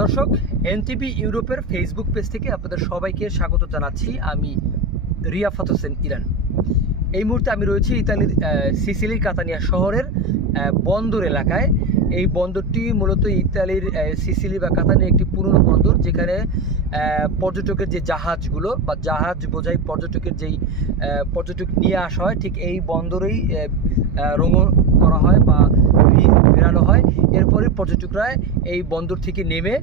দর্শক, এনটিভি ইউরোপের Facebook page থেকে আপনাদের সবাইকে স্বাগত জানাচ্ছি। আমি রিয়াফাত হোসেন ইরান। এই মুহূর্তে আমি রয়েছি ইতালির সিসিলির কাতানিয়া শহরের বন্দর এলাকায়। এই বন্দরটি মূলত ইতালির সিসিলি বা কাতানিয়া একটি পুরনো বন্দর, যেখানে পর্যটকের যে জাহাজগুলো বা জাহাজ বোঝাই পর্যটক নিয়ে আসা হয়, ঠিক এই বন্দরেই রঙ করা হয় বা ফেরানো হয়। এরপরে পর্যটকরা এই বন্দর থেকে নেমে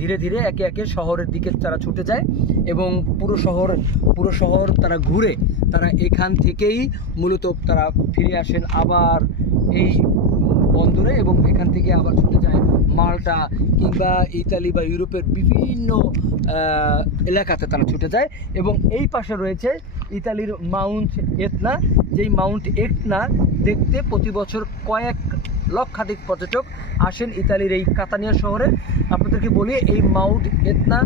ধীরে ধীরে একে একে শহরের দিকে তারা ছুটে যায় এবং পুরো শহর তারা ঘুরে তারা এখান থেকেই মূলত তারা ফিরে আসেন আবার এই বন্দরে, এবং এখান থেকে আবার ছুটে যায় মাল্টা কিংবা ইতালি বা ইউরোপের বিভিন্ন এলাকাতে তারা ছুটে যায়। এবং এই পাশে রয়েছে ইতালির মাউন্ট এতনা, যেই মাউন্ট এতনা দেখতে প্রতি বছর কয়েক লক্ষাধিক পর্যটক আসেন ইতালির এই কাতানিয়া শহরে। আপনাদেরকে বলি, এই মাউন্ট এতনা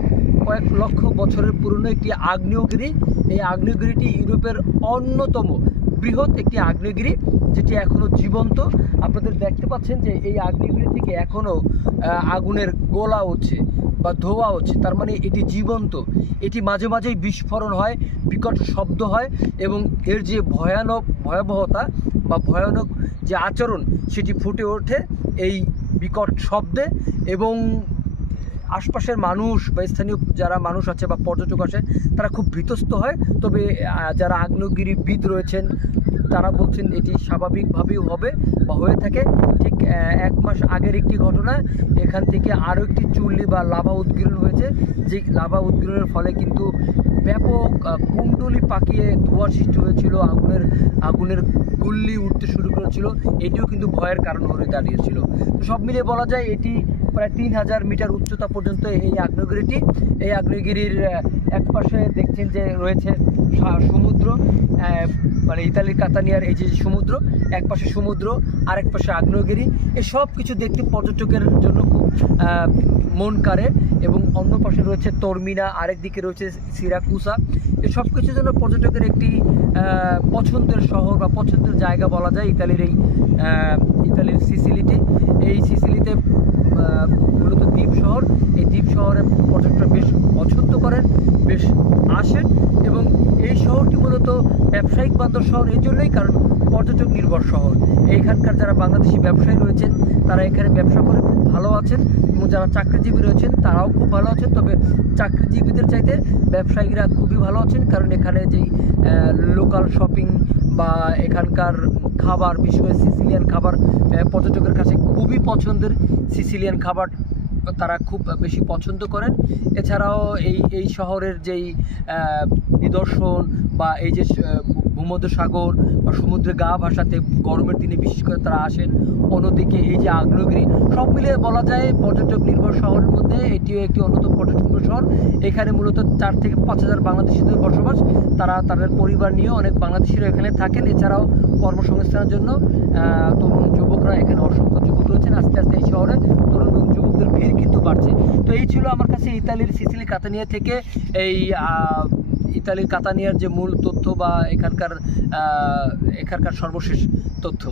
কয়েক লক্ষ বছরের পুরনো একটি আগ্নেয়গিরি। এই আগ্নেয়গিরিটি ইউরোপের অন্যতম বৃহৎ একটি আগ্নেয়গিরি, যেটি এখনও জীবন্ত। আপনাদের দেখতে পাচ্ছেন যে এই আগ্নেয়গিরি থেকে এখনও আগুনের গোলা হচ্ছে বা ধোঁয়া হচ্ছে, তার মানে এটি জীবন্ত। এটি মাঝে মাঝেই বিস্ফোরণ হয়, বিকট শব্দ হয়, এবং এর যে ভয়াবহতা বা ভয়ানক যে আচরণ সেটি ফুটে ওঠে এই বিকট শব্দে। এবং আশপাশের মানুষ বা স্থানীয় যারা মানুষ আছে বা পর্যটক আসে তারা খুব ভীতস্ত হয়। তবে যারা আগ্নেয়গিরিবিদ রয়েছেন তারা বলছেন এটি স্বাভাবিকভাবেই হবে বা হয়ে থাকে। ঠিক 1 মাস আগের একটি ঘটনা, এখান থেকে আরও একটি চুল্লি বা লাভা উদ্গীরণ হয়েছে। যে লাভা উদ্গীরণের ফলে কিন্তু ব্যাপক কুণ্ডলি পাকিয়ে ধোঁয়ার সৃষ্টি হয়েছিল, আগুনের গুল্লি উঠতে শুরু করেছিল। এটিও কিন্তু ভয়ের কারণ হয়ে দাঁড়িয়েছিল। তো সব মিলিয়ে বলা যায় এটি প্রায় 3000 মিটার উচ্চতা পর্যন্ত এই আগ্নেয়গিরিটি। এই আগ্নেয়গিরির এক পাশে দেখছেন যে রয়েছে সমুদ্র, মানে ইতালির কাতানিয়ার এই যে সমুদ্র, এক পাশে সমুদ্র আর এক পাশে আগ্নেয়গিরি। এই সব কিছু দেখতে পর্যটকের জন্য খুব মন কাড়ে। এবং অন্য পাশে রয়েছে তরমিনা, আরেক দিকে রয়েছে সিরাকুসা। এই সব কিছুর জন্য পর্যটকের একটি পছন্দের শহর বা পছন্দের জায়গা বলা যায় ইতালির সিসিলিটি। এই সিসিলিতে মূলত দ্বীপ শহর। এই দ্বীপ শহরে পর্যটকরা বেশ পছন্দ করেন, বেশ আসেন। এবং এই শহরটি মূলত ব্যবসায়িক বান্ধব শহর এই জন্যই কারণ পর্যটক নির্ভর শহর। এইখানকার যারা বাংলাদেশি ব্যবসায়ী রয়েছেন তারা এখানে ব্যবসা করে খুব ভালো আছেন, এবং যারা চাকরিজীবী রয়েছেন তারাও খুব ভালো আছেন। তবে চাকরিজীবীদের চাইতে ব্যবসায়ীরা খুবই ভালো আছেন, কারণ এখানে যেই লোকাল শপিং বা এখানকার খাবার, বিশেষ করে সিসিলিয়ান খাবার পর্যটকের কাছে খুবই পছন্দের। সিসিলিয়ান খাবার তারা খুব বেশি পছন্দ করেন। এছাড়াও এই শহরের যেই নিদর্শন বা এই যে ভূমধ্যসাগর বা সমুদ্রে গা ভাসাতে গরমের দিনে বিশেষ করে তারা আসেন। অন্যদিকে এই যে আগ্নেয়গিরি, সব মিলিয়ে বলা যায় পর্যটক নির্ভর শহরের মধ্যে এটিও একটি অন্যতম পর্যটক নির্ভর শহর। এখানে মূলত 4 থেকে 5,000 বাংলাদেশিদের বসবাস। তারা তাদের পরিবার নিয়ে অনেক বাংলাদেশিরা এখানে থাকেন। এছাড়াও কর্মসংস্থানের জন্য তরুণ যুবকরা, এখানে অসংখ্য যুবক রয়েছেন। আস্তে আস্তে এই শহরে তরুণ যুবকদের ভিড় কিন্তু বাড়ছে। তো এই ছিল আমার কাছে ইতালির সিসিলি কাতানিয়া থেকে এই ইতালির কাতানিয়ার যে মূল তথ্য বা এখানকার সর্বশেষ তথ্য।